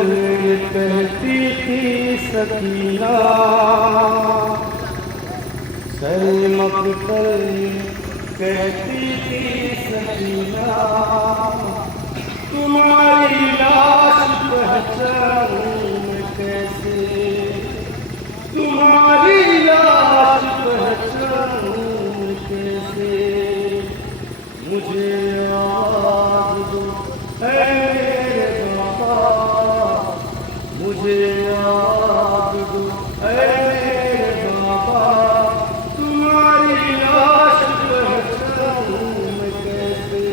कहती थी सकीना, सैमकतल कहती थी सकीना, तुम्हारी लाश पहचानूं मैं कैसे, तुम्हारी लाश पहचानूं मैं कैसे। मुझे आवाज़ दो ऐ मेरे बाबा, मुझे आवाज़ दो ऐ मेरे बाबा, तुम्हारी लाश पहचानूं मैं कैसे।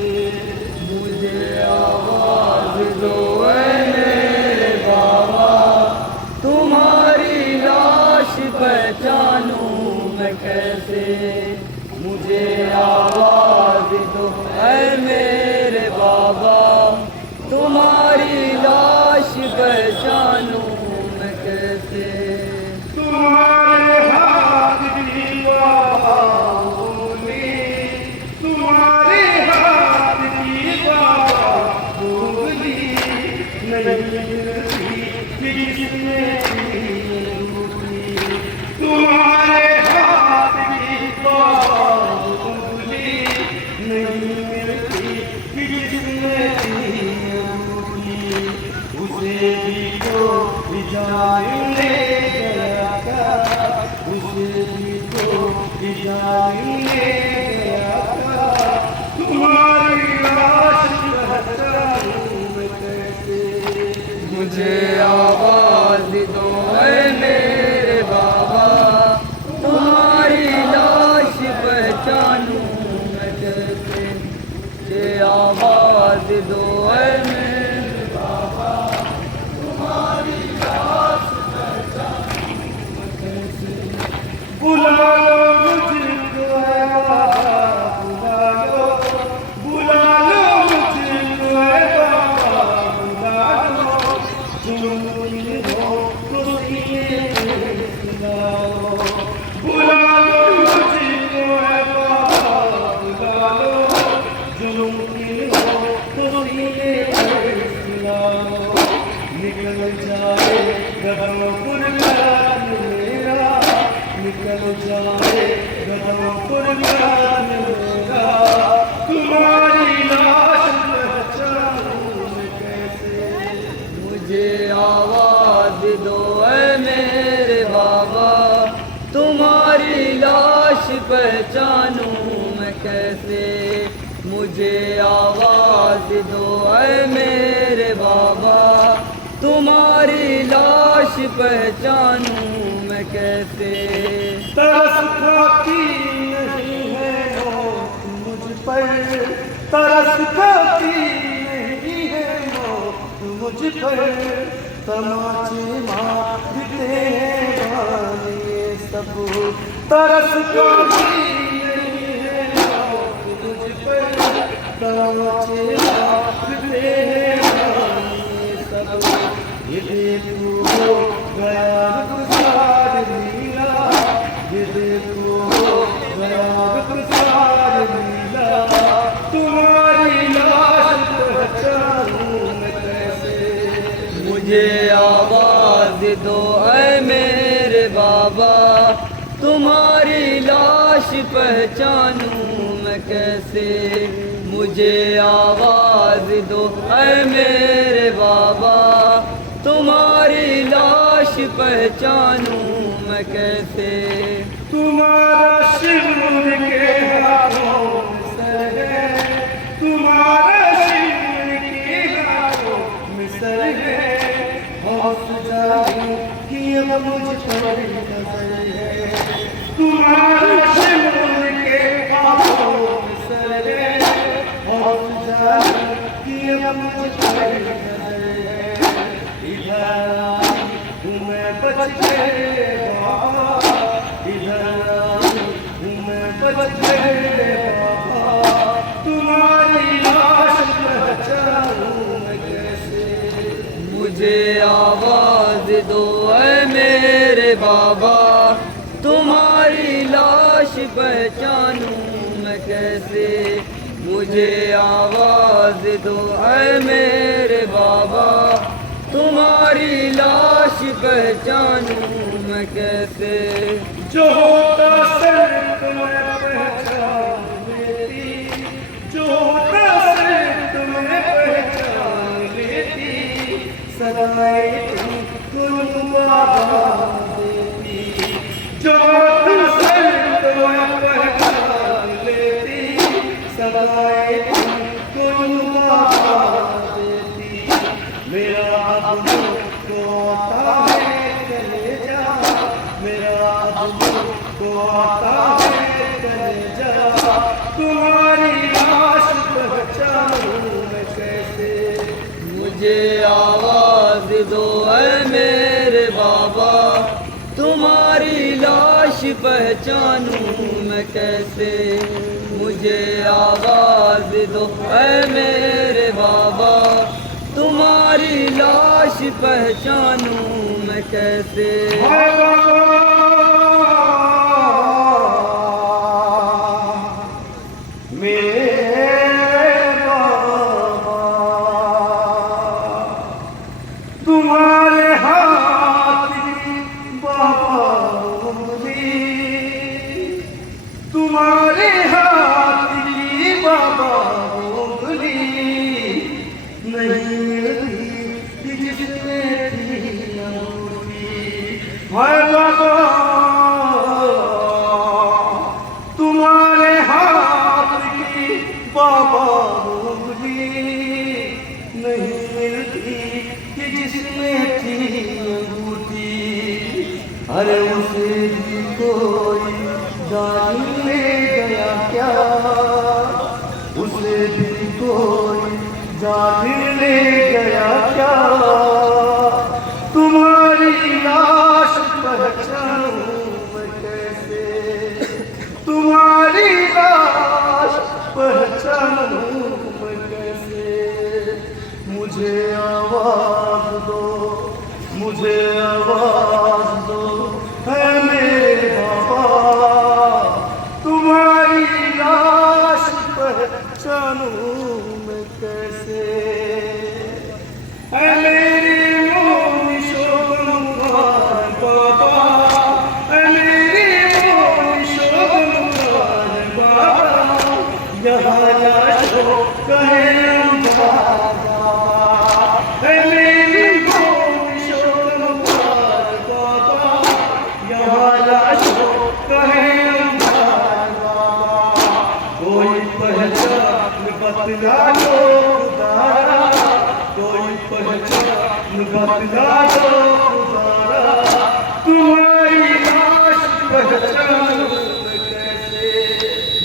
मुझे आवाज़ दो ऐ मेरे बाबा, तुम्हारी लाश पहचानूं मैं कैसे। मुझे आवाज़ दो ऐ मेरे बाबा, तुम्हारी लाश पहचानूं मैं कैसे। तुम्हारे हाथ की बाबूली, तुम्हारे हाथ की बाबूली नहीं मिलती किसने दी रूठी। तुम्हारे हाथ की बाबूली नहीं मिलती किसने दी रूठी। उसे भी तो जाने गया था, उसे भी तो जाने गया था, तुम्हारी लाश पहचानूं मैं कैसे। मुझे आवाज़ दो ऐ मेरे बाबा, तुम्हारी लाश पहचानूं मैं कैसे। मुझे आवाज़ दो ऐ मेरे बाबा, तुम्हारी लाश पहचानूं मैं कैसे। बुला लो मुझको ऐ बाबा, बुला लो, बुला लो मुझको ऐ बाबा, बुला लो। जुल्म हो तो सीने पे सुलाओ, बुला लो मुझको ऐ बाबा, बुला लो। जुल्म हो तो सीने पे सुलाओ। निकल जाए गदमपुर का मेरा, निकल जाए गदमपुर का मेरा, तुम्हारी लाश पहचानूं मैं कैसे। मुझे आवाज़ दो ऐ मेरे बाबा, तुम्हारी लाश पहचानूं मैं कैसे। मुझे आवाज़ दो ऐ मेरे बाबा, तुम्हारी लाश पहचानूं मैं कैसे। तरस खाती नहीं है मौत मुझ पर, तरस खाती नहीं है मौत मुझ पर। तमाचे मारते हैं मानिए सब, तरस खाती नहीं है मौत मुझ पर। तमाचे मारते हैं मानिए सब। ये देखो गया गुजार लीला, ये देखो गया गुजार लीला, तुम्हारी लाश पहचानूं मैं कैसे। मुझे आवाज़ दो ऐ मेरे बाबा, तुम्हारी लाश पहचानूं मैं कैसे। मुझे आवाज़ दो ऐ मेरे बाबा, तुम्हारी लाश पहचानूं मैं कैसे। तुम्हारा शिव के हाथों में सर है, तुम्हारा शिव के हाथों में सर है। हौस जाऊं कि अब मुझ पर नजर है, तुम्हारा शिव के हाथों में सर है। हौस जाऊं कि अब मुझ पर नजर है। इधर हूँ मैं बच के बाबा, इधर हूँ मैं बच के बाबा, तुम्हारी लाश पहचानूं मैं कैसे। मुझे आवाज़ दो ऐ मेरे बाबा, तुम्हारी लाश पहचानूं मैं कैसे। मुझे आवाज़ दो ऐ मेरे बाबा, तुम्हारी तुम्हारी लाश पहचानूं मैं कैसे। जो होता सर तुम्हें पहचान लेती, जो होता सर तुम्हें पहचान लेती, सदाए तुमको बाबा देती। जो होता सर तुम्हें पहचान लेती, सदाए तुमको बाबा देती। मेरा अब तो आता है कलेजा, मेरा अब तो आता है कलेजा, तुम्हारी लाश पहचानूं मैं कैसे। मुझे आवाज दो ऐ मेरे बाबा, तुम्हारी लाश पहचानूं मैं कैसे। मुझे आवाज दो ऐ मेरे बाबा, तुम्हारी लाश पहचानूं मैं कैसे। तुम्हारे हाथ की बाबा उंगली, तुम्हारे हाथ की बाबा उंगली नहीं मिलती जिसमें थी अंगूठी। हाय बाबा तुम्हारे हाथ की बाबा उंगली नहीं मिलती जिसमें थी अंगूठी। अरे उसे भी कोई जान ले गया क्या, उसे भी कोई जान ले गया क्या। तुम्हारी लाश पहचानूं मैं कैसे, तुम्हारी लाश पहचानूं मैं कैसे। मुझे आवाज दो, मुझे आवाज दो है मेरे बाबा, तुम्हारी लाश पहचानूं मैं कैसे। है मेरी मोनी शोभन बाबा, है मेरी मोनी शोभन बाबा, यहाँ लाशों कहे बतला दो खुदारा, कोई पहचान बतला दो खुदारा, तुम्हारी लाश पहचानूं मैं कैसे।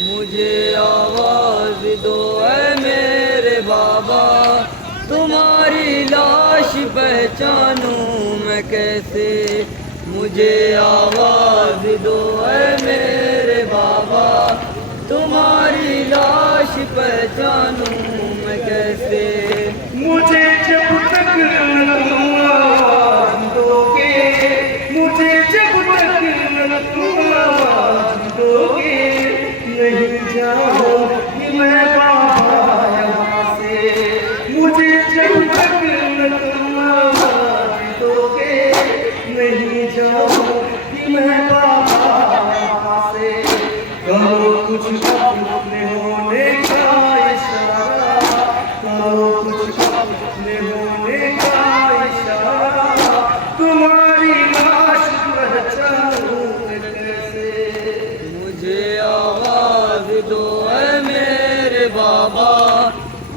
मुझे आवाज दो ऐ मेरे बाबा, तुम्हारी लाश पहचानूं मैं कैसे। मुझे आवाज दो ऐ मेरे बाबा, तुम्हारी लाश पहचानूं मैं कैसे। मुझे जब तक तुम आवाज दोगे, मुझे जब तक तुम आवाज दोगे, नहीं जाऊंगी मैं बाबा यहाँ से। मुझे जब तक तुम आवाज दोगे, नहीं जाऊंगी मैं बाबा यहाँ से। करो कुछ अपने होने का इशारा, करो कुछ अपने होने का इशारा, तुम्हारी लाश पहचानूं मैं कैसे। मुझे आवाज दो ऐ मेरे बाबा,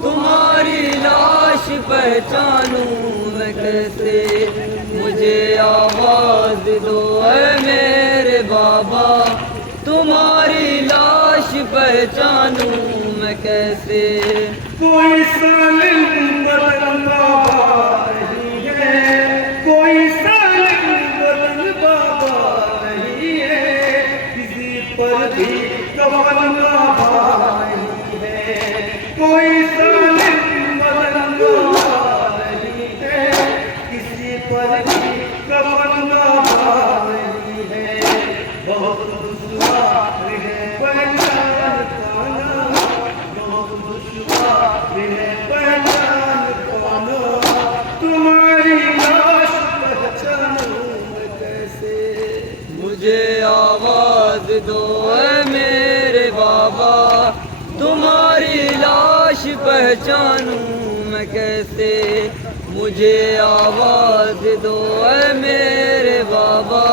तुम्हारी लाश पहचानूं मैं कैसे। मुझे आवाज दो ऐ मेरे बाबा, तुम्हारी लाश पहचानूं मैं कैसे। कोई सालिम बदन बाबा नहीं है, कोई सालिम बदन बाबा नहीं है, किसी पर भी कफन बाबा नहीं है। कोई सालिम बदन बाबा नहीं है, किसी पर भी कफन बाबा नहीं है। बहुत दुश्वार है पहचान पाना, बहुत दुश्वार है पहचान पाना, तुम्हारी लाश दो ऐ मेरे बाबा, तुम्हारी लाश पहचानूं मैं कैसे, मुझे आवाज दो ऐ मेरे बाबा,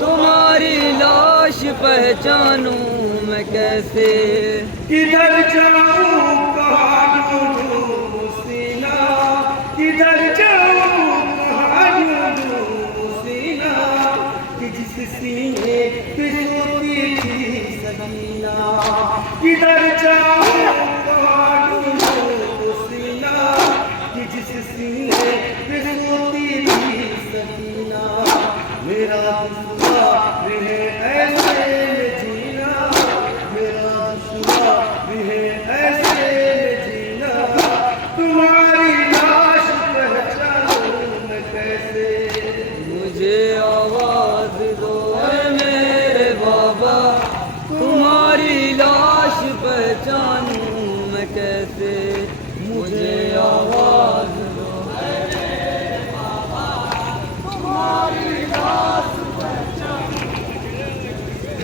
तुम्हारी लाश पहचानूं मैं कैसे। किधर जाऊं कहाँ ढूंढूं सीना, किधर जाऊं कहाँ ढूंढूं सीना, कि जिस सीने पे सोती थी सकीना। किधर जाऊं कहाँ ढूंढूं सीना, कि जिस सीने पे सोती थी सकीना। मेरा दुश्मन भी है ऐसे जीना, मेरा दुश्मन भी है ऐसे जीना, तुम्हारी लाश पहचानूं मैं कैसे। मुझे आवाज दो ऐ मेरे बाबा, तुम्हारी लाश पहचानूं मैं कैसे, मुझे